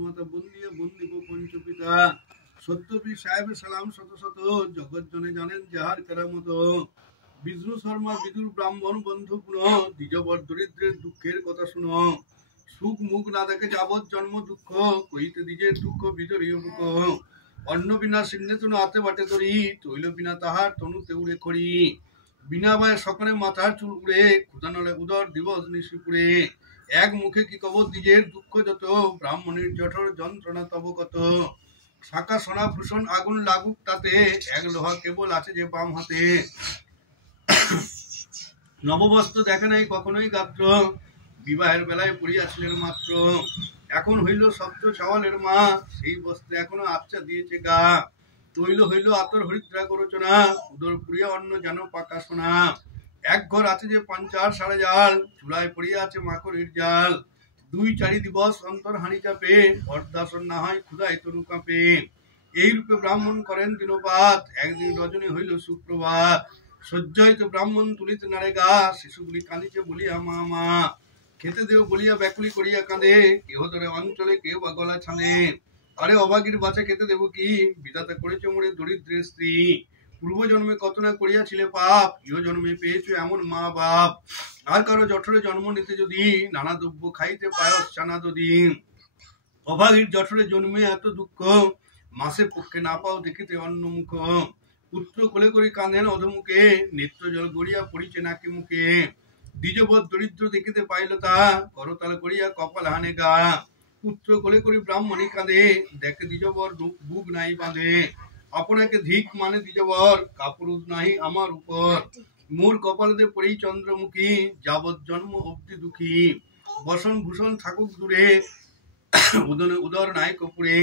মাতা বন্দিয়ে বন্দিব পঞ্চপিতা সত্যপীর সাহেবের সালাম শত শত জগৎ জনে জানেন যাহার কেরামত বিষ্ণু শর্মা বিদুর ব্রাহ্মণ বন্ধু পুনঃ দ্বিজবর দরিদ্রের দুঃখের কথা শুনো সুখ মুখ না দেখে যাবৎ জন্ম দুঃখ কইতে দ্বিজের দুঃখ বিদরীয় বুক অন্ন বিনা সিংহে তনু হাতে বাটে তরি তৈল বিনা তাহার তনুতে উড়ে করি বিনা বায় সকলে মাথার চুল উড়ে ক্ষুধানলে উদর দিবস নিশিপুরে এক মুখে কি কব দ্বিজের দুঃখ যত ব্রাহ্মণের জঠর যন্ত্রণা তব কত শাখা সোনা ভূষণ আগুন লাগুক তাতে এক লোহা কেবল আছে যে বাম হাতে নববস্ত্র দেখে নাই কখনোই গাত্র বিবাহের বেলায় পড়িয়াছিলেন মাত্র এখন হইল শব্দ চাওয়ালের মা সেই বস্ত্রে এখনো আচ্ছা দিয়েছে গা তৈল হইল আতর হরিদ্রা করচনা উদর পুড়িয়া অন্ন যেন পাকা সোনা এক ঘর আছে যে পাঞ্চার সাড়ে জাল চুলায় পড়িয়া আছে মাকড়ের জাল দুই চারি দিবস অন্তর হানি চাপে অর্ধাসন না হয় ক্ষুধায় তনু কাঁপে এই রূপে ব্রাহ্মণ করেন দিনপাত একদিন রজনী হইল সুপ্রভাত সজ্জয়িত ব্রাহ্মণ তুলিতে নাড়ে গা শিশুগুলি কাঁদিছে বলিয়া মা মা খেতে দেও বলিয়া ব্যাকুলি করিয়া কাঁদে কেহ ধরে অঞ্চলে কেউ বা গলা ছানে আরে অবাগীর বাচ্চা খেতে দেব কি বিধাতা করেছে মোড়ে দরিদ্রের স্ত্রী পূর্ব জন্মে কত না করিয়াছিলে পাপ ইহ জন্মে পেয়েছো এমন মা বাপ আর কারো জঠরে জন্ম নিতে যদি নানা দ্রব্য খাইতে পায়স চানা যদি অভাগীর জঠরে জন্মে এত দুঃখ মাসে পক্ষে না পাও দেখিতে অন্য মুখ পুত্র কোলে করে কাঁদেন অধমুখে নেত্র জল গড়িয়া পড়িছে নাকি মুখে দ্বিজবৎ দরিদ্র দেখিতে পাইল তা করতাল করিয়া কপাল হানে গা পুত্র কোলে করে ব্রাহ্মণী কাঁদে দেখে দ্বিজবর বুক নাই বাঁধে আপনাকে ধিক মানে দ্বিজবর কাপুরুষ নাহি আমার উপর মোর কপালতে পড়ি চন্দ্রমুখী যাবৎ জন্ম অব্দি দুঃখী বসন ভূষণ থাকুক দূরে উদনে উদর নাই কপুরে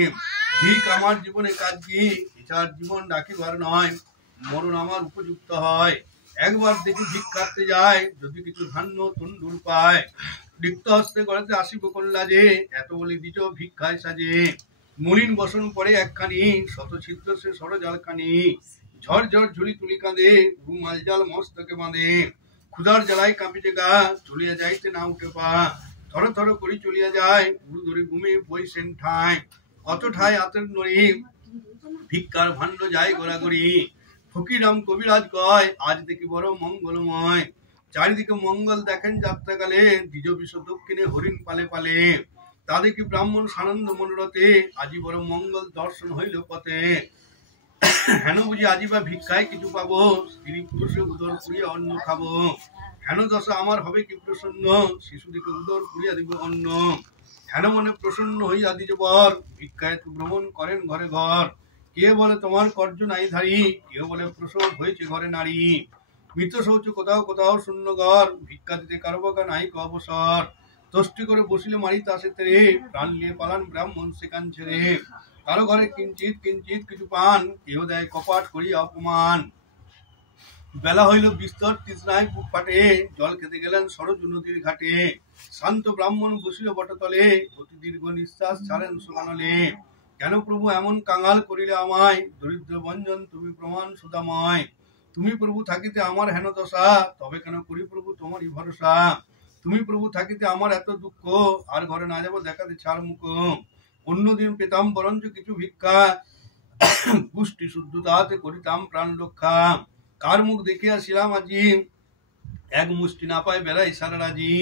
ধিক আমার জীবনে কাজ কি ইচ্ছার জীবন ডাকিবার নয় মরণ আমার উপযুক্ত হয় একবার দেখি ভিক কাটতে যায় যদি কিছু ধান্য তুন্ডুল পায় রিক্ত হস্তে গড়াতে আসিব কোন লাজে এত বলি দিজ ভিক্ষায় সাজে মলিন বসন পরে একখানি শত ছিদ্র সে সরজালখানি ঝড় ঝড় ঝুলি তুলি কাঁদে রুমাল জাল মস্তকে বাঁধে ক্ষুধার জ্বালায় কাঁপিতে গা চলিয়া যাইতে না উঠে পা থর থর করি চলিয়া যায় গুরু ধরে ঘুমে বইসেন ঠায় অত ঠায় হাতের নড়ি ভিক্ষার ভাণ্ড যায় গোড়াগড়ি ফকিরাম কবিরাজ কয় আজ দেখি বড় মঙ্গলময় চারিদিকে মঙ্গল দেখেন যাত্রাকালে দ্বিজ বিশ্ব দক্ষিণে হরিণ পালে পালে তা দেখি ব্রাহ্মণ সানন্দ মনোরথে আজি বড় মঙ্গল দর্শন হইল পথে হেন বুঝি আজি বা ভিক্ষায় কিছু পাবো স্ত্রী পুরুষে উদর পুড়িয়া অন্ন খাবো হেন দশা আমার হবে কি প্রসন্ন শিশুদিকে উদর পুড়িয়া দিব অন্ন হেন মনে প্রসন্ন হইয়া দ্বিজবর ভিক্ষায় ভ্রমণ করেন ঘরে ঘর কে বলে তোমার কর্য নাই ধারী কেউ বলে প্রসব হয়েছে ঘরে নারী মৃত শৌচ কোথাও কোথাও শূন্য ঘর ভিক্ষা দিতে কারবাকা নাই অবসর তষ্টি করে বসিলে মারি তাসে তেরে প্রাণ নিয়ে পালান ব্রাহ্মণ সেখান ছেড়ে কারো ঘরে কিঞ্চিত কিঞ্চিত কিছু পান কেউ দেয় কপাট করিয়া অপমান বেলা হইল বিস্তর তৃষ্ণায় বুক ফাটে জল খেতে গেলেন সরজু নদীর ঘাটে শান্ত ব্রাহ্মণ বসিল বটতলে অতি দীর্ঘ নিঃশ্বাস ছাড়েন সোগানলে কেন প্রভু এমন কাঙাল করিলে আমায় দরিদ্র বঞ্জন তুমি প্রমাণ সুদাময় তুমি প্রভু থাকিতে আমার হেন দশা তবে কেন করি প্রভু তোমারই ভরসা তুমি প্রভু থাকিতে আমার এত দুঃখ আর ঘরে না যাব দেখাতে ছাড় মুখ অন্যদিন পেতাম বরঞ্চ কিছু ভিক্ষা পুষ্টি শুদ্ধতাতে করিতাম প্রাণ রক্ষা কার মুখ দেখিয়াছিলাম আজি এক মুষ্টি না পায় বেড়াই সারা রাজি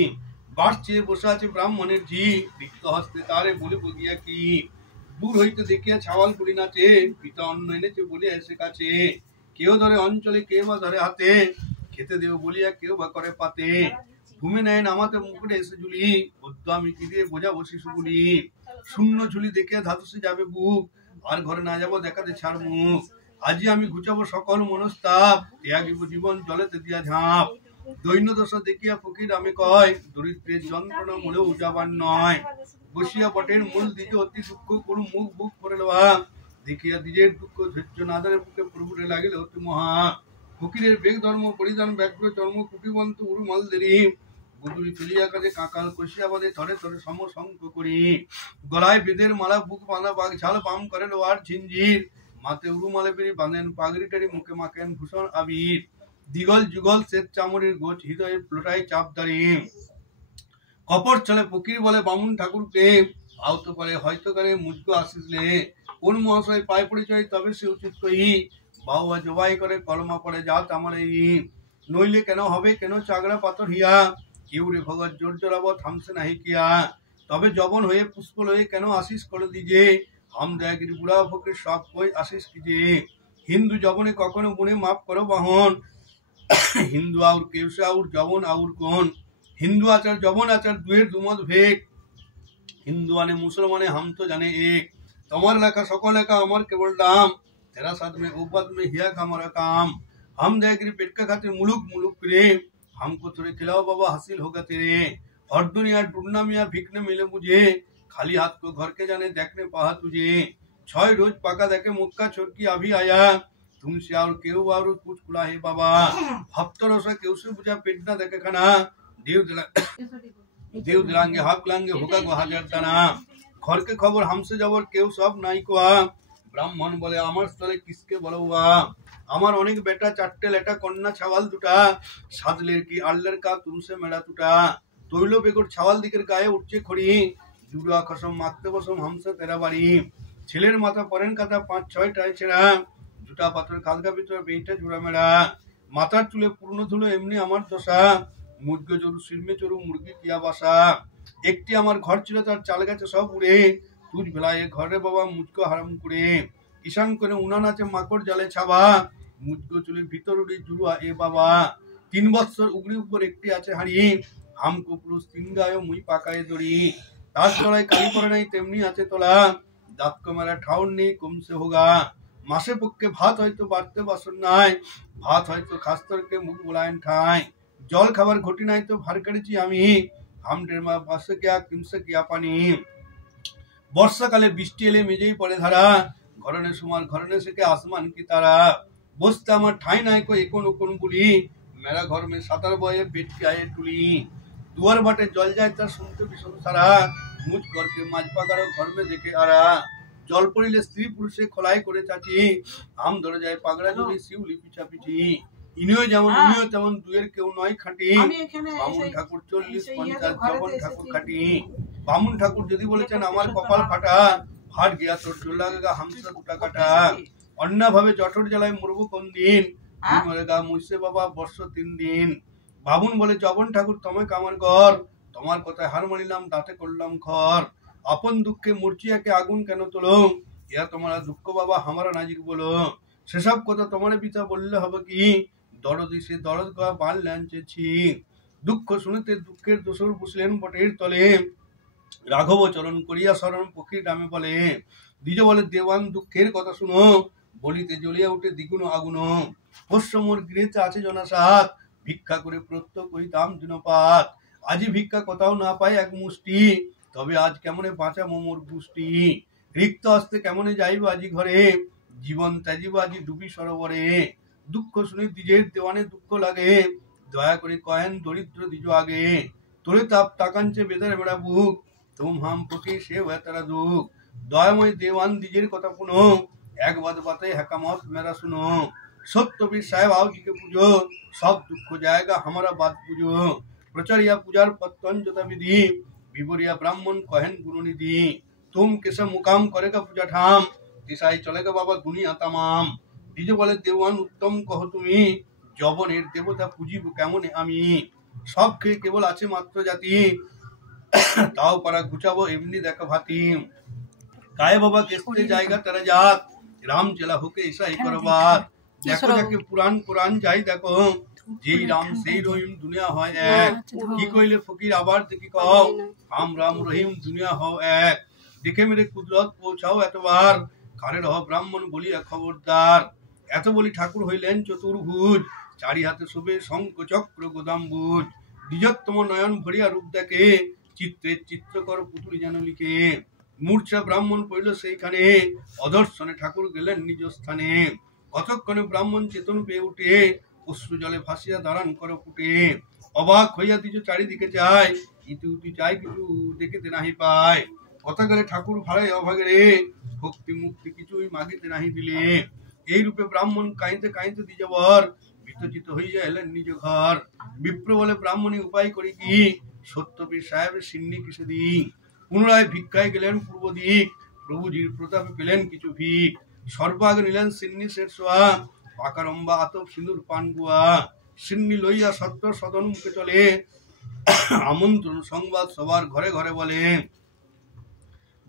বাস চেয়ে বসে আছে ব্রাহ্মণের জি রিক্ত হস্তে তারে বলিব গিয়া কি দূর হইতে দেখিয়া ছাওয়াল পুরি নাচে পিতা অন্ন এনেছে বলিয়া এসে কাছে কেউ ধরে অঞ্চলে কেউ বা ধরে হাতে খেতে দেব বলিয়া কেউ বা করে পাতে ঘুমে নেয় নামাতে মুকুটে এসে ঝুলি বদ্ধ আমি কি দিয়ে বোঝাবো শিশুগুলি শূন্য ঝুলি দেখিয়া ধাতুসে যাবে বুক আর ঘরে না যাব দেখাতে ছাড় মুখ আজি আমি ঘুচাবো সকল মনস্তাপ ত্যাগিব জীবন জলেতে দিয়া ঝাঁপ দৈন্য দশা দেখিয়া ফকির আমি কয় দরিদ্রের যন্ত্রণা মূলেও যাবার নয় বসিয়া বটের মূল দিতে অতি দুঃখ করু মুখ বুক করে লওয়া দেখিয়া দ্বিজের দুঃখ ধৈর্য নাদারের বুকে প্রভুরে লাগিলে অতি মহা ফকিরের বেগ ধর্ম পরিধান ব্যাঘ্র চর্ম কুটিবন্ত উরুমাল দেরি বুদুরি চলিয়া কাজে কাকাল কষিয়া বাদে থরে থরে সমসংক করি গলায় বেদের মালা বুক বাঁধা বাঘ ঝাল পাম করেন ওয়ার ঝিঞ্জির মাতে উরুমালে বেরি বাঁধেন পাগড়ি টাড়ি মুখে মাখেন ভূষণ আবির দিগল যুগল শ্বেত চামড়ির গোছ হৃদয়ে প্লোটাই চাপ দাঁড়ি কপট চলে ফকির বলে বামুন ঠাকুরকে আওতো পারে হয়তো করে মুঝকো আসিসলে কোন মহাশয় পায় পরিচয় তবে সে উচিত কই বাবা জবাই করে কলমা পড়ে জাত আমার এই নইলে কেন হবে কেন চাগড়া পাথর হিয়া কেউ রে ভগত জোর জোরাবো থামছে নাহি কিয়া তবে জবন হয়ে পুষ্প লয়ে কেন আশিস করে দিজে হাম দয়াগিরি বুড়া ফকির সব কই আশিস কিজে হিন্দু জবনে কখনো গুণে মাফ করো বাহন হিন্দু আউর কেউসে আউর জবন আউর কোন হিন্দু আচার জবন আচার দুয়ের দুমত ভেক হিন্দু আনে মুসলমানে হাম তো জানে এক তোমার লেখা সকল লেখা আমার কেবল নাম तेरा साथ में ऊपर में हिया का हमारा काम हम देख पेट का खातिर मुलुक मुलुक फिरे हमको थोड़े खिलाओ बाबा हासिल होगा तेरे और दुनिया ढूंढना मिया भिकने मिले मुझे खाली हाथ को घर के जाने देखने पाहा तुझे छह रोज पाका देखे मुक्का छोड़ की अभी आया तुमसे और केव और कुछ खुला है बाबा हफ्तों से केव से बुझा पेट ना देखे खाना देव दिलांगे हाथ लांगे होगा को हाजर तना घर के खबर हमसे जबर केव सब नाई को ব্রাহ্মণ বলে আমার স্থলে কিসকে বলো আমার অনেক বেটা চারটে লেটা কন্যা ছাওয়াল দুটা সাজলের কি আল্লের কা তুমসে মেড়া দুটা তৈল বেগর ছাওয়াল দিকের গায়ে উঠছে খড়ি জুড়া খসম মাখতে বসম হামসে তেরা বাড়ি ছেলের মাথা পরেন কাটা ৫-৬টায় ছেঁড়া জুটা পাথর কালকা ভিতর বেইটা জোড়া মেড়া মাথার চুলে পূর্ণ ধুলো এমনি আমার দশা মুরগি চরু সিরমে চরু মুরগি কিয়া বাসা একটি আমার ঘর ছিল তার চাল গেছে সব উড়ে তুজ ভেলায় ঘরে বাবা মুঝকো হারাম করে ঈশান করে উনান আছে মাকড় জালে ছাবা মুঝকো চুলের ভিতর উড়ে জুড়ুয়া এ বাবা ৩ বছর উগড়ি উপর একটি আছে হাড়ি হামকো পুরুষ ৩ গায়ে মুই পাকায় দড়ি তার তলায় কালি পরে নাই তেমনি আছে তোলা দাঁত কমারা ঠাউর নেই কমছে হোগা মাসে পক্ষে ভাত হয়তো বাড়তে বাসন নাই ভাত হয়তো খাস্তরকে মুখ বোলায়ন ঠাই জল খাবার ঘটি নাই তো ভার কাড়েছি আমি হামটের মা বাসে কিয়া কিমসে কিয়া পানি বর্ষাকালে বৃষ্টি এলে মেজেই পড়ে ধারা ঘরনে সুমার ঘরনে সেকে আসমান কি তারা বসতে আমার ঠাই নাই কো একন ওকন বলি মেরা ঘর মে সাঁতার বয়ে পেট কে আয়ে টুলি দুয়ার বাটে জল যায় তার শুনতে ভীষণ সারা মুঝ ঘরকে মাঝ পাকার ঘর মে দেখে আরা জল পড়িলে স্ত্রী পুরুষে খোলাই করে চাচি আম ধরে যায় পাগড়া যদি শিউলি পিছা পিছি ইনিও যেমন উনিও তেমন দুয়ের কেউ নয় খাঁটি বামুন ঠাকুর ৪০-৫০ জবন ঠাকুর খাঁটি বামুন ঠাকুর যদি বলেছেন আমার কপাল ফাটা ফাট গিয়া তোর জোর লাগেগা হামসা দুটা কাটা অন্যা ভাবে জঠর জ্বালায় মরবো কোন দিন মরেগা মুইসে বাবা বর্ষ ৩ দিন বামুন বলে জবন ঠাকুর তোমাকে আমার ঘর তোমার কথায় হার মানিলাম দাঁতে করলাম ঘর আপন দুঃখে মূর্চিয়াকে আগুন কেন তোলো ইয়া তোমারা দুঃখ বাবা হামারা নাজিক বলো সেসব কথা তোমার পিতা বললে হবে কি দরদি সে দরদ গা বাল ল্যাঞ্চেছি দুঃখ শুনিতে দুঃখের দোসর বুঝলেন বটের তলে রাঘব চরণ করিয়া শরণ পক্ষীর নামে বলে দ্বিজ বলে দেওয়ান দুঃখের কথা শুনো বলিতে জ্বলিয়া উঠে দ্বিগুণ আগুন পোষ্য মোর গৃহেতে আছে জনাসাত ভিক্ষা করে প্রত্যয় করিতাম দিনপাত আজি ভিক্ষা কোথাও না পাই এক মুষ্টি তবে আজ কেমনে বাঁচা মোর পুষ্টি রিক্ত হস্তে কেমনে যাইব আজি ঘরে জীবন ত্যাজিব আজি ডুবি সরোবরে দুঃখ শুনি দ্বিজের দেওয়ানে দুঃখ লাগে দয়া করে কয়েন দরিদ্র দ্বিজ আগে তোরে তাপ তাকাঞ্চে বেদার বেড়া বুক तुम हम फुकी से हुआ तेरा दुख दयामय देवान दीजिए কথা পুনো এক বাদ বাতে হকামত মেরা सुनो सत्य भी साहेब आओ जी के पूजो सब दुख जाएगा हमारा बात पूजो प्रचारिया पूजार पतंजता विधि विवरिया ब्राह्मण कहन गुरुनिधि तुम कैसे मुकाम करेगा पूजा ठाम दिशाई चलेगा बाबा दुनिया तमाम दीजे बोले देवान उत्तम कहो তুমি জবনের দেবতা পুজিব কেমনে আমি সব খেয়ে কেবল আছে মাত্র জাতি তাও পারা গুছাবো এমনি দেখা ভাতি কায়ে বাবা কেসতে জায়গা তেরা জাত রাম চেলা হোকে এসাই করো বাত দেখো যাকে পুরাণ পুরাণ যাই দেখো যেই রাম সেই রহিম দুনিয়া হয় এক কি কইলে ফকির আবার দেখি কও রাম রাম রহিম দুনিয়া হও এক দেখে মেরে কুদরত পৌঁছাও এতবার কারে রহ ব্রাহ্মণ বলিয়া খবরদার এত বলি ঠাকুর হইলেন চতুর্ভুজ চারি হাতে শোভে শঙ্খ চক্র গোদাম্বুজ দ্বিজোত্তম নয়ন ভরিয়া রূপ দেখে চিত্রের চিত্রকর পুতুলি যেন লিখে মূর্ছা ব্রাহ্মণ পড়ল সেইখানে অদর্শনে ঠাকুর গেলেন নিজ স্থানে কতক্ষণে ব্রাহ্মণ চেতন পেয়ে উঠে অশ্রু জলে ভাসিয়া দাঁড়ান করো ফুটে অবাক হইয়া দিজ চারিদিকে যায় ইতি উতি চাই কিছু দেখিতে নাহি পায় কথা গেলে ঠাকুর ভাড়ায় অভাগেরে ভক্তি মুক্তি কিছুই মাগিতে নাহি দিলে এই রূপে ব্রাহ্মণ কাঁইতে কাঁইতে দ্বিজবর বিতচিত হইয়া এলেন নিজ ঘর বিপ্র বলে ব্রাহ্মণী উপায় করি কি সত্যপীর সাহেবের সিন্নি কিসে দি পুনরায় ভিক্ষায় গেলেন পূর্ব দিক, প্রভুজির প্রতাপে পেলেন কিছু ভিক। সর্বাগ নিলেন সিন্নি শের সোয়া, পাকারম্বা আতপ সিঁদুর পান গুয়া। সিন্নি লইয়া সত্য সদন মুখে চলে, আমন্ত্রণ সংবাদ সবার ঘরে ঘরে বলে।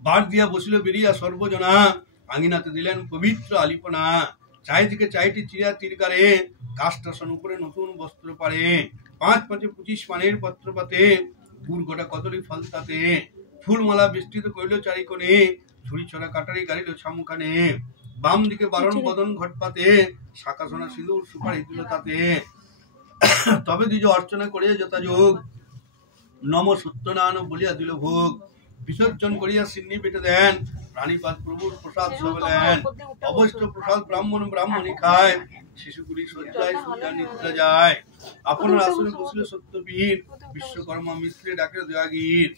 বার দিয়া বসিল বেরিয়া সর্বজনা, আঙিনাতে দিলেন পবিত্র আলিপনা। চারিদিকে চাইটি চিরা তীরকারে, কাষ্টাসন উপরে নতুন বস্ত্র পারে। ৫ ৫ ২৫ পানের পত্র পাতে, গুড় গোটা কদলি ফল তাতে। ফুলমালা বিস্তৃত করিল চারিকোণে, ছুরি ছড়া কাটারি গাড়িল ছামুখানে। বাম দিকে বারণ বদন ঘট পাতে, শাখা সোনা সিঁদুর সুপারি দিল তাতে। তবে দ্বিজ অর্চনা করিয়া যথাযোগ, নম সত্যনারায়ণ বলিয়া দিল ভোগ। বিসর্জন করিয়া সিন্নি পেটে দেন, প্রাণীপাত প্রভুর প্রসাদ সবে দেন। অবশ্য প্রসাদ ব্রাহ্মণ ব্রাহ্মণী খায়, শিশুগুলি শয্যায় সূর্যা নিদ্রা যায়। আপনার আসনে বসিল সত্যবীর, বিশ্বকর্মা মিশ্রে ডাকে দেয়াগীর।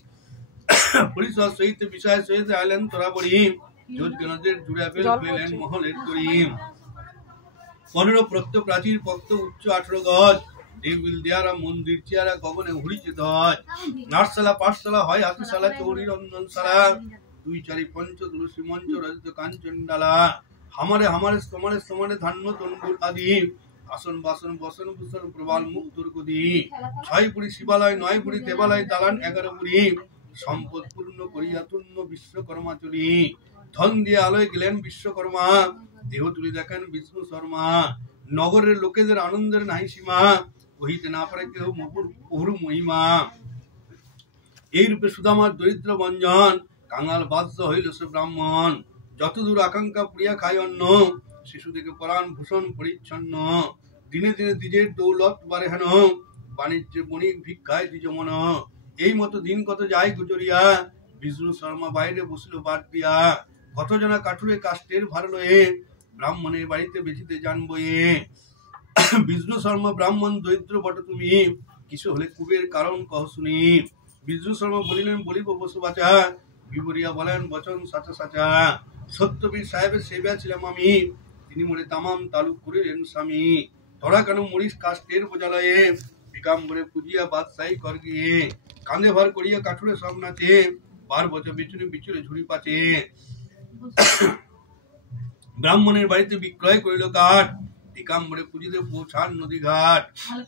পরিষদ সহিত বিষয় সহিত আইলেন তরাবরী, যোজগণদের জুড়ে ফেলেন মহলের করিম। 15 প্রত্য প্রাচীর পক্ত উচ্চ 18 গজ, দেউল দেয়ারা মন্দির চেয়ারা গগনে উড়িছে ধ্বজ। নাটশালা পাঠশালা হয় হাতিশালা, চৌরি রন্ধনশালা, 2 4 5 তুলসী মঞ্চ রচিত কাঞ্চন ডালা। হামারে হামারে স্তমানে স্তমানে ধান্য তন্ডুর আদি, আসন বাসন বসন ভূষণ প্রবাল মুখ দুর্গদি। 6 পুরী শিবালয় 9 পুরী দেবালয়, দালান 11 পুরী, সম্পদ পূর্ণ করিয়া তুন্য বিশ্বকর্মা চলি। ধন দিয়ে আলোয় গেলেন বিশ্বকর্মা, দেহ তুলি দেখেন বিষ্ণু শর্মা। নগরের লোকেদের আনন্দের নাই সীমা, কহিতে না পারে কেউ বহুর মহিমা। এই রূপে সুদামার দরিদ্র বঞ্জন, কাঙাল বাদ্য হইল সে ব্রাহ্মণ। যতদূর আকাঙ্ক্ষা পুড়িয়া খায় অন্ন, শিশু থেকে পরাণ ভূষণ পরিচ্ছন্ন। দিনে দিনে দ্বিজের দৌলত বাড়ে হেন, বাণিজ্যে বণিক ভিক্ষায় দ্বিজ মন। এই মতো দিন কত যায় গুজরিয়া, বিষ্ণু শর্মা বাইরে বসিল বাদ দিয়া। কত জনা কাঠুরে কাষ্টের ভার লয়ে, ব্রাহ্মণের বাড়িতে বেচিতে জানবো এ। বিষ্ণু শর্মা ব্রাহ্মণ দরিদ্র বট তুমি, কিছু হলে কুবের কারণ কহ শুনি। বিষ্ণু শর্মা বলিলেন বলিব বসু বাচা, বিবরিয়া বলেন বচন সাচা সাচা। সত্যবীর সাহেবের সেবা ছিলাম আমি, তিনি মোরে তামাম তালুক করিলেন স্বামী। তোরা কেন মরিস কাষ্টের বোঝালয়ে, বিকাম্বরে পুজিয়া বাদশাহী কর গিয়ে। কাঁধে ভার করিয়া কাঠুরে সব নাচে, 12 বছর বিচুনে বিচুরে ঝুড়ি পাচে। ব্রাহ্মণের বাড়িতে বিক্রয় করিল কাঠ, দিকাম্বরে পুজিতে পৌঁছান নদী ঘাট।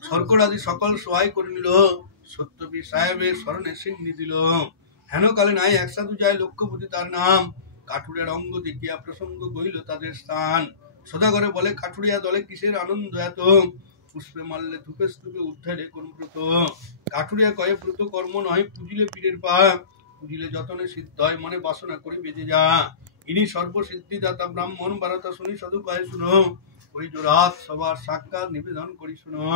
শর্কর আদি সকল সহায় করে নিল, সত্যবীর সাহেবের স্মরণে সিন্নি দিল। হেন কালে নাই একসাধু যায় লক্ষ্যপতি তার নাম, কাঠুরের অঙ্গ দেখিয়া প্রসঙ্গ গইল তাদের স্থান। সদাগরে বলে কাঠুরিয়া দলে কিসের আনন্দ এত, পুষ্পে মারলে ধূপে স্তূপে উদ্ধারে কোন ব্রত। কাঠুরিয়া কয়ে ব্রত কর্ম নয়, পুজিলে পীরের পা, পুজিলে যতনে সিদ্ধ হয় মনে বাসনা করে বেঁচে যা। ইনি সর্বসিদ্ধিদাতা ব্রাহ্মণ বারতা শুনি সাধু কয়ে শুনো, ওই জোরাত সবার সাক্ষাৎ নিবেদন করি শুনো।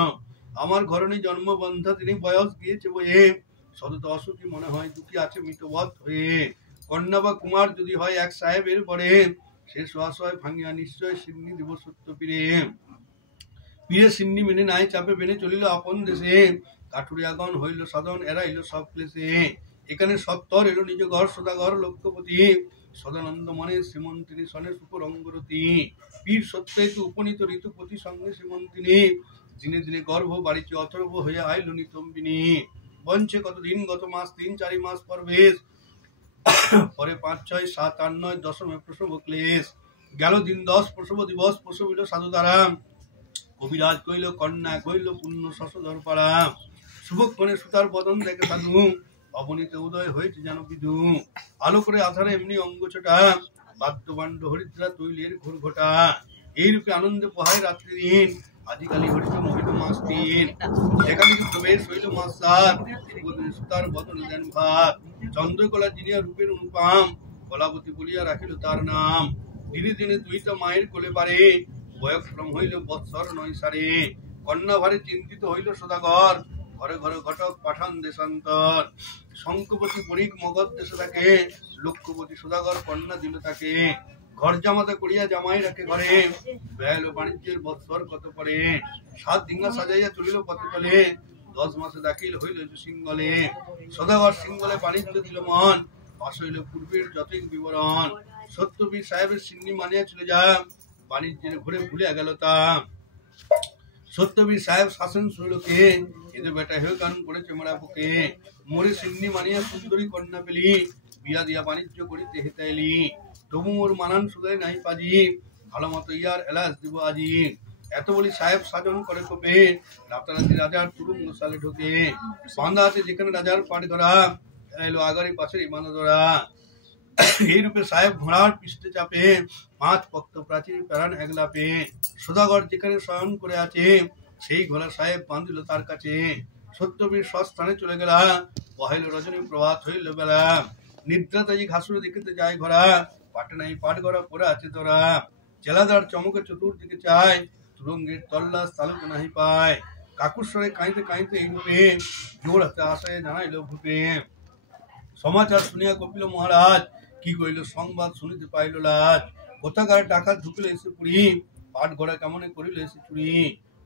আমার ঘরণী জন্মবন্ধা, তিনি বয়স গিয়েছে বয়ে, সতত অসুখী মনে হয় দুঃখী আছে মৃতবধ হয়ে। কন্যা বা কুমার যদি হয় এক সাহেবের পরে, সে সোয়াশয় ভাঙিয়া নিশ্চয় সিন্নি দিব সত্য পীরে। পীরে সিন্নি মেনে নাই চাপে বেনে চলিল আপন দেশে, কাঠুরিয়াগণ হইল সাধন এরাইল সব ক্লেশে। এখানে সত্তর এলো নিজ ঘর সদাগর লক্ষ্যপতি, সদানন্দ মনে শ্রীমন্তিনী সনে সুপরঙ্গরতী। পীর সত্যেতু উপনীত ঋতুপতি সঙ্গে শ্রীমন্তিনী, দিনে দিনে গর্ভ বাড়িতে অথর্ব হইয়া আইল নিতম্বিনী। বঞ্চে কত দিন গত মাস 3 4 মাস পরবেশ, পরে 5 6 7 8 9 দশমে প্রসব ক্লেশ। গেল দিন 10 প্রসব দিবস, প্রসবিল সাধু দ্বারা, কবিরাজ কইল কন্যা কইল পুণ্য শশধর পাড়া। শুভক্ষণে সুতার বদন দেখে সাধু, অবনীতে উদয় হয়েছে যেন বিধু। আলো করে আধারে এমনি অঙ্গ ছোটা, বাদ্যবাণ্ড হরিদ্রা তৈলের ঘোর ঘটা। এইরূপে আনন্দে পোহায় রাত্রি দিন, আজিকালি হরিত মহিল মাস 3। একাধিক প্রবেশ হইল মাস 7, সুতার বদন দেন ভাত। চন্দ্রকলা জিনিয়া রূপের অনুপাম, কলাবতী বলিয়া রাখিল তার নাম। দিনে দিনে 2টা মায়ের কোলে পারে, বয়ক্রম হইল বৎসর 9 সারে। কন্যা ভারে চিন্তিত হইল সদাগর, ঘরে ঘরে ঘটক পাঠান দেশান্তর। শঙ্কপতি বণিক মগধ দেশে থাকে, লক্ষ্যপতি সদাগর কন্যা দিল তাকে। ঘর জামাতা করিয়া জামাই রাখে ঘরে, ব্যয় বাণিজ্যের বৎসর কত পরে। 7 ডিঙ্গা সাজাইয়া চলিল পথে তলে, 10 মাসে দাখিল হইল সিংহলে। সদাগর সিংহলে বাণিজ্য দিল মন, পাশ হইল পূর্বের যতই বিবরণ। সত্যবীর সাহেবের সিন্নি মানিয়া চলে যা, বাণিজ্যের ঘুরে ভুলে গেল তা। সত্যবীর সাহেব শাসন শুনলোকে, এদের বেটা হেউ কারণ করেছে মোরা বুকে। মোরে সিন্নি মানিয়া সুন্দরী কন্যা পেলি, বিয়া দিয়া বাণিজ্য করিতে হেতে এলি, তবু মোর মানান সুদাই নাই পাজি, ভালো মতো ইয়ার এলাচ দিব আজি। এত বলি সাহেব সাজন করে কোপে, রাতারাতি রাজার তুরুঙ্গ সালে ঢোকে, বাঁধা আছে যেখানে রাজার পাট ধরা, এলো আগারি পাশের বাঁধা ধরা। এই রূপে সাহেব ঘোড়ার পৃষ্ঠে চাপে, 5 পক্ত প্রাচীর প্যারান একলাপে, সদাগর যেখানে শয়ন করে আছে, সেই ঘোড়া সাহেব বাঁধিল তার কাছে। সত্যবীর স্বস্থানে চলে গেলা, বহাইল রজনী প্রভাত হইল বেলা, নিদ্রা তাজি ঘাসুরে দেখিতে যায় ঘোড়া, পাটে নাই পাট গড়া পরে আছে তোরা। জেলাদার চমকে চতুর্দিকে চায়, তুরঙ্গের তল্লাশ তালুক নাহি পায়, কাকুশ্বরে কাঁইতে কাঁইতে এই রূপে, জোর হাতে আশায় জানাইল ভূপে। সমাচার শুনিয়া কপিল মহারাজ, কি কইল সংবাদ শুনিতে পাইল লাজ। কোথাকার ডাকাত ঢুকিল এসে পুরী, পাট ঘোড়া কেমনে করিল এসে চুরি।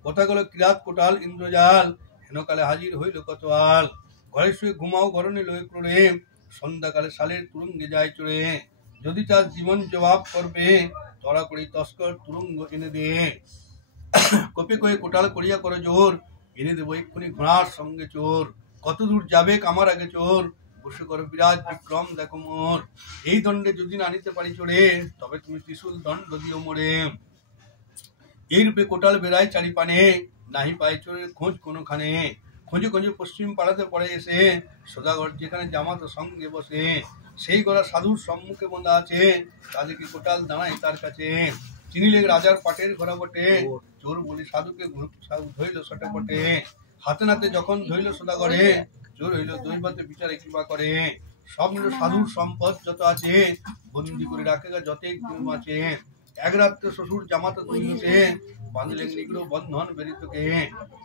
কথা গেল কিরাত কোটাল ইন্দ্রজাল, হেনকালে হাজির হইল কতোয়াল। ঘরে শুয়ে ঘুমাও গরণে লয়ে ক্রোড়ে, সন্ধ্যাকালে শালের তুরঙ্গে যায় চড়ে। যদি তার জীবন জবাব করবে, ধরা করি তস্কর তুরঙ্গ এনে দে। কপে কয়ে কোটাল করিয়া করে জোর, এনে দেবো এক্ষুনি ঘোড়ার সঙ্গে চোর। কত দূর যাবে কামার আগে চোর, বসে করো বিরাজ বিক্রম দেখো মোর। এই দণ্ডে যদি না নিতে পারি চড়ে, তবে তুমি ত্রিশূল দণ্ড দিও মোরে। এই রূপে কোটাল বেড়ায় চারি পানে, নাহি পায় চোরের খোঁজ কোনোখানে। খোঁজে খোঁজে পশ্চিম পাড়াতে পড়ে এসে, সদাগর যেখানে জামাত সঙ্গে বসে, সেই গড়া সাধুর সম্মুখে বন্ধা আছে, তাদেরকে কোটাল দাঁড়ায় তার কাছে। চিনিলে রাজার পাটের ঘোড়া বটে, চোর বলি সাধুকে ধইল সটে পটে। হাতে নাতে যখন ধইল সদাগরে, চোর হইল দৈবাতে বিচারে কিবা করে। সব নিল সাধুর সম্পদ যত আছে, বন্দি করে রাখে যতেক দিন আছে। এক রাত্রে শ্বশুর জামাতা তুলিতে, বাঁধলেন নিগ্রহ বন্ধন বেরিতকে।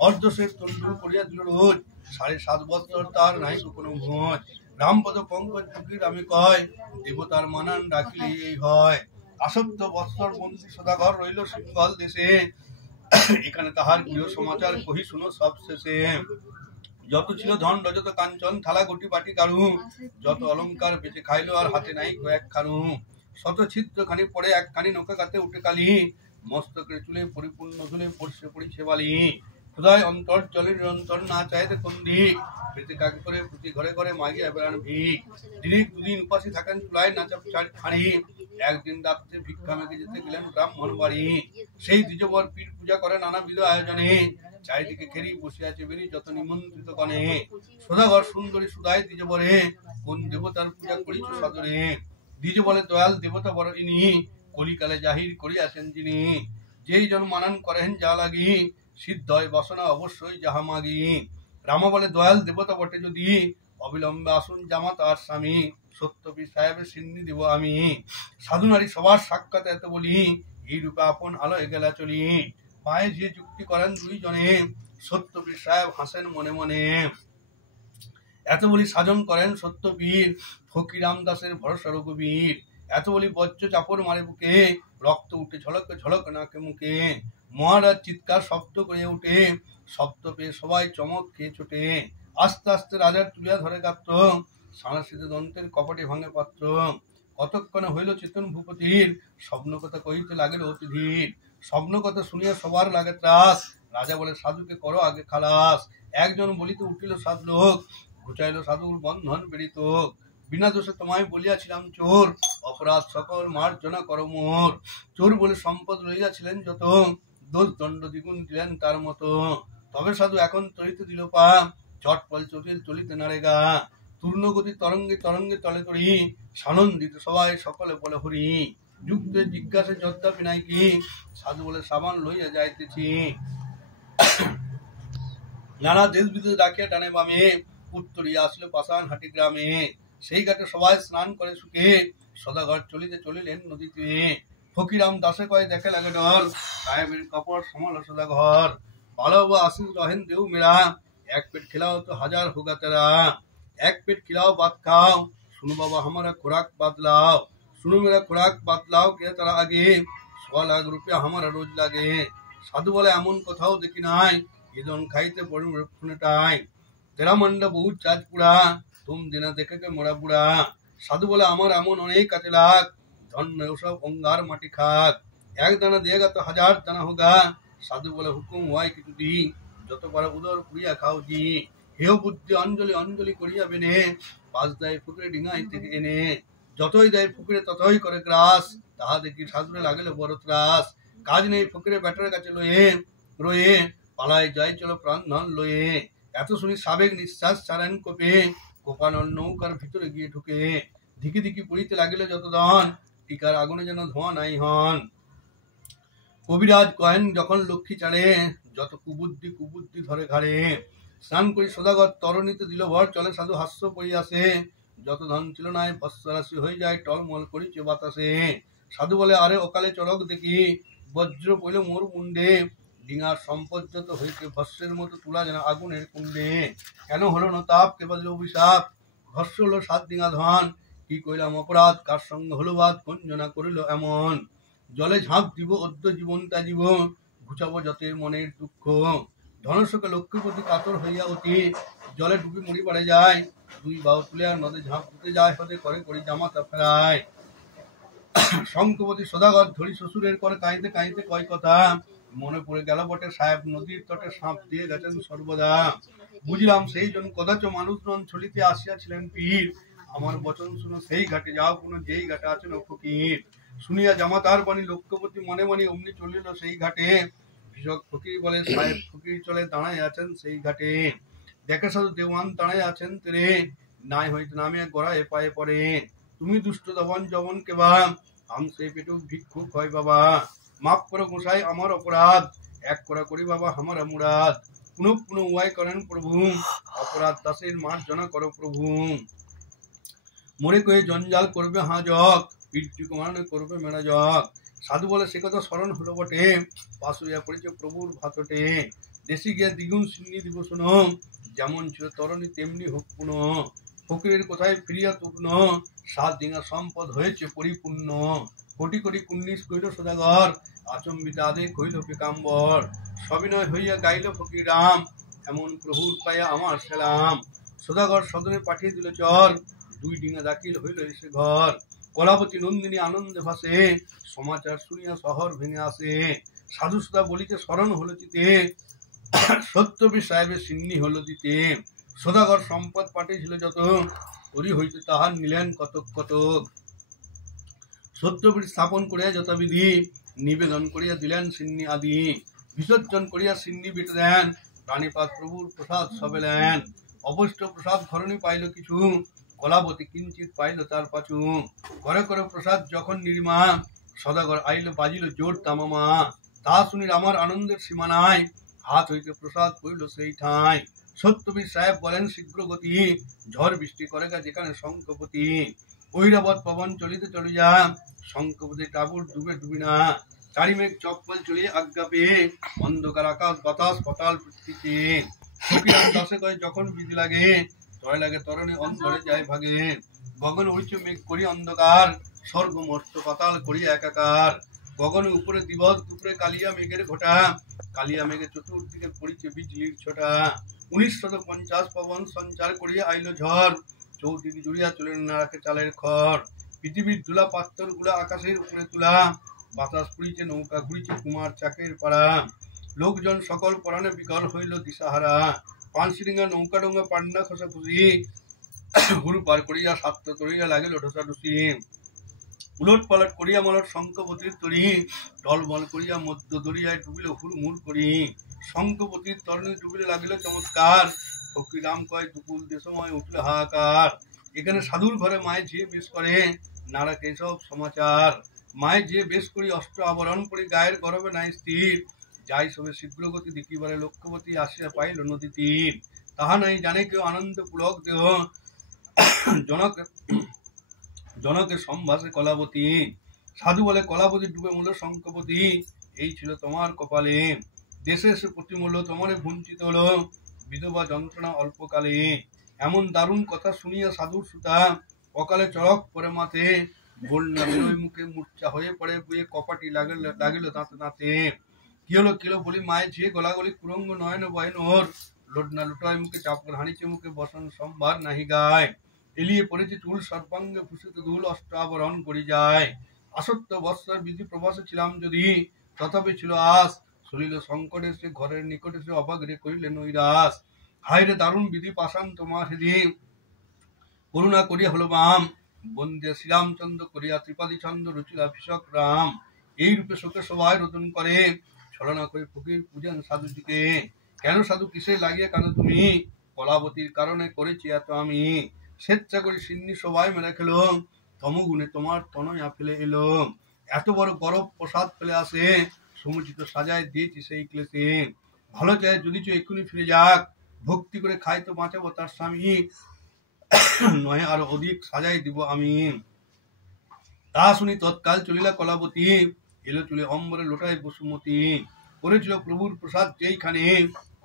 অর্ধশের তন্ডুল করিয়া দিল রোজ, 7.5 বছর তার নাই কোনো ভোজ। রামপদ পঙ্কজ ফকির আমি কয়, দেবতার মানান ডাকিলে এই হয়। আসক্ত বৎসর বন্দী সদাগর রইল সিংহল দেশে, এখানে তাহার গৃহ সমাচার কহি শুনো সব শেষে। যত ছিল ধন রজত কাঞ্চন থালা গুটি বাটি কারু, যত অলংকার বেঁচে খাইলো আর হাতে নাই কয়েক খানু। শত ছিদ্র খানি পড়ে একখানি নৌকা কাতে উঠে কালি, মস্তকের চুলে পরিপূর্ণ ধুলে পড়ছে পড়িছে বালি। ক্ষুধায় অন্তর জলে নিরন্তর না চাইতে কোন দিক, পেতে কাকে করে প্রতি ঘরে ঘরে মাগিয়া বেড়ান ভিক। দিনে 2 দিন উপাসী থাকেন চুলায় নাচা হাঁড়ি, একদিন রাত্রে ভিক্ষা মেঘে যেতে গেলেন ব্রাহ্মণ বাড়ি। সেই দ্বিজবর পীর পূজা করে নানাবিধ আয়োজনে, চারিদিকে ঘেরি বসে আছে বেরি যত নিমন্ত্রিত গণে। সদাগর সুন্দরী সুদায় দ্বিজবরে, কোন দেবতার পূজা করিছ সদরে। দ্বিজ বলে দয়াল দেবতা বড় ইনি, কলিকালে জাহির করিয়াছেন যিনি। যেই জন মানান করেন যা লাগি, সিদ্ধ হয় বাসনা অবশ্যই যাহা মাগি। রামা বলে দয়াল দেবতা বটে যদি, অবিলম্বে আসুন জামাত আর স্বামী। সত্যবীর সাহেবের সিন্নি দেব আমি, সাধু নারী সবার সাক্ষাৎ এত বলি, এই রূপে আপন আলোয় গেলা চলি। পায়ে যে যুক্তি করেন 2 জনে, সত্যবীর সাহেব হাসেন মনে মনে। এত বলি সাজন করেন সত্যবীর, ফকির রামদাসের ভরসা রঘুবীর। এত বলি বজ্র চাপড় মারে বুকে, রক্ত উঠে ঝলক ঝলক নাকে মুখে। মহারাজ চিৎকার শব্দ করে উঠে, শব্দ পেয়ে সবাই চমক খেয়ে ছোটে। আস্তে আস্তে রাজার তুলিয়া ধরে গাত্র, সাঁড়াশিতে দন্তের কপটে ভাঙে পাত্র। কতক্ষণে হইল চেতন ভূপতির, স্বপ্ন কথা কহিতে লাগিল অতি ধীর। স্বপ্ন কথা শুনিয়া সবার লাগে ত্রাস, রাজা বলে সাধুকে করো আগে খালাস। একজন বলিতে উঠিল 7 লোক, ঘুচাইল সাধুর বন্ধন বেরিত। বিনা দোষে তোমায় বলিয়াছিলাম চোর, অপরাধ সকল মার্জনা করো মোর। চোর বলে সম্পদ লইয়াছিলেন যত, দোষ দণ্ড দ্বিগুণ দিলেন তার মতো। তবে সাধু এখন তরিতে দিল পা, চটপল চটিল চলিতে নারেগা। তূর্ণগতি তরঙ্গে তরঙ্গে তলে তরি, সানন্দিত সবাই সকলে বলে হরি। যুক্তে জিজ্ঞাসে যদ্যাপি নাই কি, সাধু বলে সাবান লইয়া যাইতেছি। নানা দেশ বিদেশ ডাকিয়া টানে বামে, উত্তরিয়া আসলো পাষাণ হাটি গ্রামে। সেই ঘাটে সবাই স্নান করে সুখে, সদাগর চলিতে চলিলেন নদীতে। ফকিরাম দাসে কয় দেখে লাগে ডর, সাহেবের কাপড় সমাল সদাগর। ভালো আসিস রহেন দেউ মেরা, 1 পেট खिलाओ तो 1000 होगा तेरा। 1 पेट खिलाओ बात खाओ, सुनो बाबा हमारा खुराक बदलाओ। सुनो मेरा खुराक बदलाओ के तारा आगे, 100 लाख रुपया हमारा रोज লাগে। সাধু বলে এমন কোথাও দেখি নাই, এজন খাইতে পড়ে রক্ষণটাই। 13 মন্ডা বহু চাঁদ পুরা, তুম দিনা দেখে কে মোরা বুড়া। সাধু বলে আমার এমন অনেক আছে লাখ, ধন্য ওসব অঙ্গার মাটি খাক। 1 দানা দেगा तो 1000 দানা होगा। সাধু বলে হুকুম হয় কিছু দিন, যত পারে উদর পুড়িয়া খাও জি। হেও বুদ্ধি অঞ্জলি অঞ্জলি করিয়া বেনে, পাঁচ দেয় পুকুরে ডিঙাই থেকে এনে, যতই দেয় পুকুরে ততই করে গ্রাস, তাহা দেখি সাধুরে লাগিল বড় ত্রাস। কাজ নেই ফকিরে ব্যাটার কাছে লয়ে রয়ে, পালায় যাই চলো প্রাণ ধন লয়ে। এত শুনি সাবেক নিঃশ্বাস ছাড়েন কোপে, কোপানল নৌকার ভিতরে গিয়ে ঢুকে। ধিকি ধিকি পুড়িতে লাগিল যত দন, টিকার আগুনে যেন ধোঁয়া নাই হন। কবিরাজ কহেন যখন লক্ষ্মী চাড়ে, যত কুবুদ্ধি কুবুদ্ধি ধরে ঘাড়ে। স্নান করি সদাগর তরণীতে দিল ভর, চলে সাধু হাস্য পড়িয়াছে। যত ধন ছিল নাই ভস্মরাশি হয়ে যায়, টলমল করিছে বাতাসে। সাধু বলে আরে অকালে চরক দেখি, বজ্র পইল মোর মুন্ডে। ডিঙার সম্পদ যত হইতে ভস্মের মতো তুলা যেন আগুনের কুণ্ডে। কেন হলো না তাপ, কে বাজল অভিশাপ, ভস্ম হলো 7 ডিঙা ধন। কি কইলাম অপরাধ, কার সঙ্গে হলো বাদ, কোন জনা করিল এমন। জলে ঝাঁপ দিব অদ্য জীবন তাজিব, ঘুচাবো যতে মনের দুঃখ। ধনসকে লক্ষ্মীপতি কাতর হইয়া অতি, জলে ডুবি মরি পাড়ে যায়। 2 বাহু তুলে আর নদে ঝাঁপ দিতে যায়, হতে করে করি জামাতা ফেরায়। শঙ্কপতি সদাগর ধরি শ্বশুরের করে কাঁইতে কাঁইতে কয় কথা, মনে পড়ে গেল বটে সাহেব নদীর তটে সাপ দিয়ে গেছেন সর্বদা। বুঝলাম সেই জন কদাচ মানুষ নন, ছলিতে আসিয়াছিলেন পীর। আমার বচন শুনো সেই ঘাটে যাও, কোনো যেই ঘাটে আছেন ফকির। শুনিয়া জামাতার বাণী লক্ষ্যপতি মনে মনে অমনি চলিল সেই ঘাটে। কৃষক ফকির বলে সাহেব ফকির চলে দাঁড়ায় আছেন সেই ঘাটে। দেখে সাধু দেওয়ান দাঁড়ায় আছেন তেরে, নাই হইতে নামিয়া গড়ায় পায়ে পড়ে। তুমি দুষ্ট দবন জবন কেবা, আম সেই পেটুক ভিক্ষুক হয় বাবা। মাফ করো গোসাই আমার অপরাধ, এক করা করি বাবা আমার মুরাদ। পুনঃ পুনঃ উয়াই করেন প্রভু, অপরাধ দাসের মার্জনা করো প্রভু। মরে কয়ে জঞ্জাল করবে হাজক, পীরটি কুমারণে করবে মেড়া জক। সাধু বলে সে কথা স্মরণ হলো বটে, পাশ হইয়া পড়েছে প্রভুর ভাতটে। দেশে গিয়া দ্বিগুণ সিন্নি দিব শোনো, যেমন ছিল তরণী তেমনি হোক পুনঃ। ফকিরের কোথায় ফিরিয়া তরুণ, 7 ডিঙা সম্পদ হয়েছে পরিপূর্ণ। কোটি কোটি কুন্নিস কইল সদাগর, আচম্বিত আদে কইল পেকাম্বর। সবিনয় হইয়া গাইল ফকির রাম, এমন প্রভুর পায়া আমার সেলাম। সদাগর সদনে পাঠিয়ে দিল চর, 2 ডিঙা দাখিল হইল এসে ঘর। কলাবতী নন্দিনী আনন্দে ভাসে, সমাচার শুনিয়া শহর ভেঙে আসে। সাধু সুধা বলিতে স্মরণ হলো চিতে, সত্যবীর সাহেবের সিন্নি হলো দিতে। সদাগর সম্পদ পাঠিয়েছিল যত, করি হইতে তাহার নিলেন কতক কতক। সত্যবীর স্থাপন করিয়া যথাবিধি, নিবেদন করিয়া দিলেন সিন্নি আদি। বিসর্জন করিয়া সিন্নি বেটে দেন, প্রাণীপাত প্রভুর প্রসাদ সবেলেন। অবশ্য প্রসাদ ধরণী পাইল কিছু, কলাবতী কিঞ্চিত পাইল তার পাছু। করে করে প্রসাদ যখন নির্মা, সদাগর আইল বাজিল জোর তামামা। তা শুনির আমার আনন্দের সীমা নাই, হাত হইতে প্রসাদ পড়িল সেই ঠাঁই। সত্যবীর সাহেব বলেন শীঘ্র গতি, ঝড় বৃষ্টি করে গা যেখানে শঙ্কপতি। ঐরাবত পবন চলিতে চলি যা, শঙ্কপতি টাবুর ডুবে ডুবি না। চারিমেঘ চপ্পল চলিয়ে আজ্ঞা পেয়ে, অন্ধকার আকাশ বাতাস পাতাল পৃথিবীতে। ফকিরাম দাসে কয় যখন বিধি লাগে, তয় লাগে তরণে অন্ধরে যায় ভাগে। গগন উড়ছে মেঘ করি অন্ধকার, স্বর্গ মর্ত পাতাল করি একাকার। গগনে উপরে দিবস দুপুরে কালিয়া মেঘের ঘটা, কালিয়া মেঘে চতুর্দিকে পড়িছে বিজলির ছোটা। 1950 পবন সঞ্চার করিয়া আইল ঝড়, চৌদিকে জুড়িয়া চলেন না রাখে চালের খড়। পৃথিবীর ধুলা পাত্তর গুলা আকাশের উপরে তুলা, বাতাস পুড়িছে নৌকা ঘুরিছে কুমার চাকের পাড়া। লোকজন সকল পরাণে বিকল হইল দিশাহারা, পানশিরিঙ্গা নৌকা ডোঙ্গা পান্ডা খসা খুশি। হুড় পার করিয়া সাতটা তরিয়া লাগিল ঢোসাঢুসি। উলট পালট করিয়া মলট শঙ্কপতির তরি, টলমল করিয়া মধ্য দরিয়ায় ডুবিল হুড়মুড় করি। শঙ্কপতির তরণী ডুবিলে লাগিল চমৎকার, ফকির রাম কয় দুপুর দেশময় উঠল হাহাকার। এখানে সাধুর ঘরে মায়ের ঝিয়ে বেশ করে, নারাকে সব সমাচার। মায়ের ঝিয়ে বেশ করি অস্ত্র আবরণ করি, গায়ের গরবে নাই স্থির। যাই সবে শীঘ্রগতি দেখিবারে লক্ষ্যবতী আসিয়া পাইল নদী তীর। তাহা নাই জানে কেউ আনন্দ পুলক দেহ, জনক জনকে সম্ভাসে কলাবতী। সাধু বলে কলাবতী ডুবে মূল শঙ্কপতি, এই ছিল তোমার কপালে। দেশে এসে প্রতিমূল্য তোমারে বঞ্চিত হলো, বিধবা যন্ত্রণা অল্পকালে। এমন দারুণ কথা শুনিয়া সাধুর সুতা, অকালে চড়ক পরে মাথে। বন্যা বেরোয় মুখে, মূর্ছা হয়ে পড়ে বুয়ে, কপাটি লাগিল দাঁতে দাঁতে। কি হলো বলি মায়ের ঝিয়ে গলাগলি কুরঙ্গ নয়ন বয়ন ওর। লোডনা লুটায় মুখে, চাপড় হানিছে মুখে, বসন সম্ভার নাহি গায়। এলিয়ে পড়েছে চুল সর্বাঙ্গে ভূষিত ধুল, অস্ত্র আবরণ করি যায়। আসত্য বৎসর বিধি প্রবাসে ছিলাম যদি, তথাপি ছিল আস। সলিল সংকটে সে ঘরের নিকটে সে, অবাগরে করিলে নৈরাস। হায় রে দারুণ বিধি পাষাণ তোমার সেদিন, করুণা করিয়া হলো বাম, বন্দে শ্রীরামচন্দ্র করিয়া ত্রিপাদী চন্দ্র রুচিলা কৃষক রাম। এই রূপে শোকে সবাই রোদন করে, ছলনা করে ফকির পূজন সাধুজিকে। কেন সাধু কিসে লাগিয়ে কেন তুমি, কলাবতীর কারণে করেছি এত আমি। স্বেচ্ছা করে সিন্নি সবাই মেরে খেলো, তমগুণে তোমার তনয়া ফেলে এলো। এত বড় গরব প্রসাদ ফেলে আসে, সমুচিত সাজায় দিয়েছি সেই ক্লেশে। ভালো চায় যদি এক্ষুনি ফিরে যাক, ভক্তি করে খাই তো বাঁচাবো তার স্বামী, নয় আরো অধিক সাজাই দিব আমি। তা শুনি তৎকাল চলিলা কলাবতী, এলো চলে অম্বরে লোটায় বসুমতী। করেছিল প্রভুর প্রসাদ যেইখানে,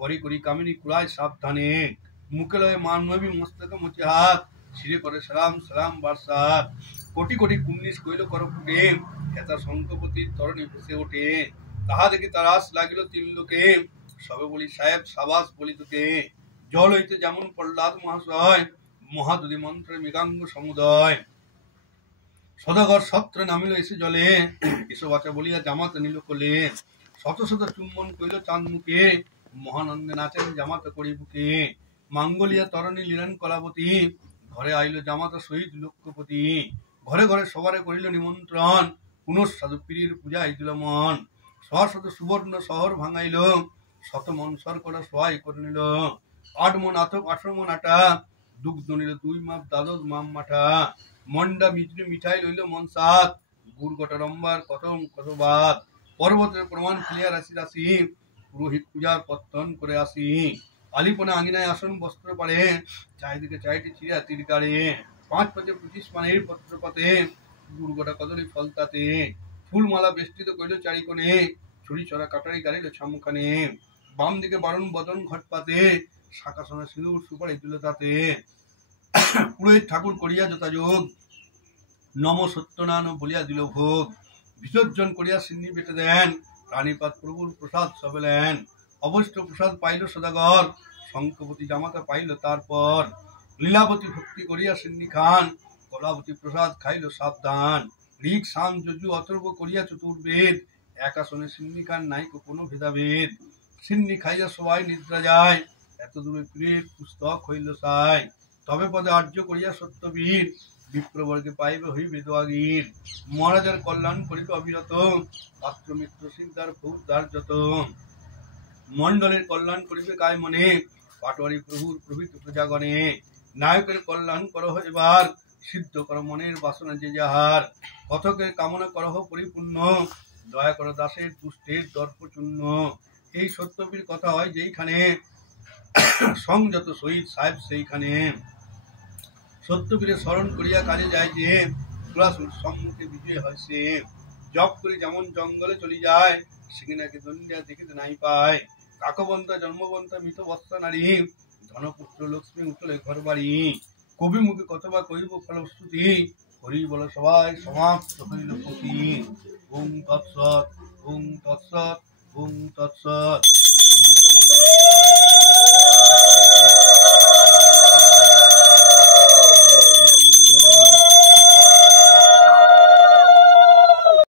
করি করি কামিনী কুড়ায় সাবধানে। মুখে লয়ে মানবী মস্তকে মুচে হাত, ছিঁড়ে করে সালাম সালাম বারসাত। কোটি কোটি কুন্নিস কইল কর ফুটে, হেতা শঙ্কপতির তরণী ভেসে ওঠে। তাহা দেখে তারাস লাগিল তিন লোকে, সবে বলি সাহেব সাবাস বলি তোকে। জল হইতে যেমন প্রহ্লাদ মহাশয়, মহাদুদি মন্ত্রে মৃগাঙ্গ সমুদয়। সদাগর সত্রে নামিল এসে জলে, এসো বাঁচা বলিয়া জামাতে নিল কোলে। শত শত চুম্বন কইল চাঁদ মুখে, মহানন্দে নাচেন জামাতা করি বুকে। মাঙ্গলিয়া তরণী লিলেন কলাবতী, ঘরে আইল জামাতা শহীদ লক্ষ্যপতি। ঘরে ঘরে সবারে করিল নিমন্ত্রণ, পুনঃসাধু পীরের পূজায় দিল মন। শত সুবর্ণ শহর ভাঙাইল, শত মন শর্করা সহায় করে নিল। 8 মন আতপ 18 মন আটা, দুগ্ধ নিল 2 মাপ দ্বাদশ মাম মাঠা। মন্ডা মিত্রি মিঠাই লইল মন সাত, গুড় গোটা রম্বার কত বাদ। পর্বতের প্রমাণ ফেলিয়া রাশি রাশি, পুরোহিত পূজার পত্তন করে আসি। আলিপনা আঙিনায় আসন বস্ত্র পারে, চারিদিকে চারিটি চিড়া তীর কাড়ে। 5 পাতে 25 পানের পত্র পাতে, গুড় গোটা কদলী ফল তাতে। ফুলমালা বেষ্টিত কইল চারিকোণে, ছুরি চড়া কাটারি গাড়িল ছামুখানে। বাম দিকে বারণ বদন ঘট পাতে, শাখা সোনা সিঁদুর সুপারি দিল তাতে। পুরোহিত ঠাকুর করিয়া যথাযোগ, নম সত্যনারায়ণ বলিয়া দিল ভোগ। বিসর্জন করিয়া সিন্নি বেটে দেন, রানীপাত প্রভুর প্রসাদ সবেলেন। অবশ্য প্রসাদ পাইল সদাগর, শঙ্কপতি জামাতা পাইল তারপর। লীলাবতী ভক্তি করিয়া সিন্নি খান, কলাবতী প্রসাদ খাইল সাবধান। ঋক সাম যজু অথর্ব করিয়া চতুর্বেদ, এক আসনে সিন্নি খান নাইকো কোনো ভেদাভেদ। সিন্নি খাইয়া সবাই নিদ্রা যায়, এত দূরে পীরের পুস্তক হইল সাই। তবে পদে আর্য করিয়া সত্যবীর, বিপ্রবর্গে পাইবে হইবে দোয়াগীর। মহারাজার কল্যাণ করিবে অবিরত, পাত্র মিত্র সিদ্ধার ফৌজদার যত। মণ্ডলের কল্যাণ করিবে কায় মনে, পাটোয়ারি প্রভুর প্রভৃত প্রজাগণে। নায়কের কল্যাণ করহ এবার, সিদ্ধ কর মনের বাসনা যে যাহার। কথকের কামনা করহ পরিপূর্ণ, দয়া কর দাসের দুষ্টের দর্পচূর্ণ। এই সত্যবীর কথা হয় যেইখানে, সংযত শহীদ সাহেব সেইখানে। সত্যবীরের স্মরণ করিয়া কাজে যায় যে, সুরাসুর সম্মুখে বিজয় হয় সে। জপ করে যেমন জঙ্গলে চলি যায়, সিংনাকে দণ্ডিয়া দেখিতে নাই পায়। কাকবন্তা জন্মবন্তা মৃত বস্তা নারী, ধনপুত্র লক্ষ্মী উঠলে ঘর বাড়ি। কবি মুখে কতবা কইব ফলশ্রুতি, হরি বল সবাই সমাপ্ত হইল পতি। ওং তৎসৎ, ওং তৎসৎ, ওং তৎসৎ।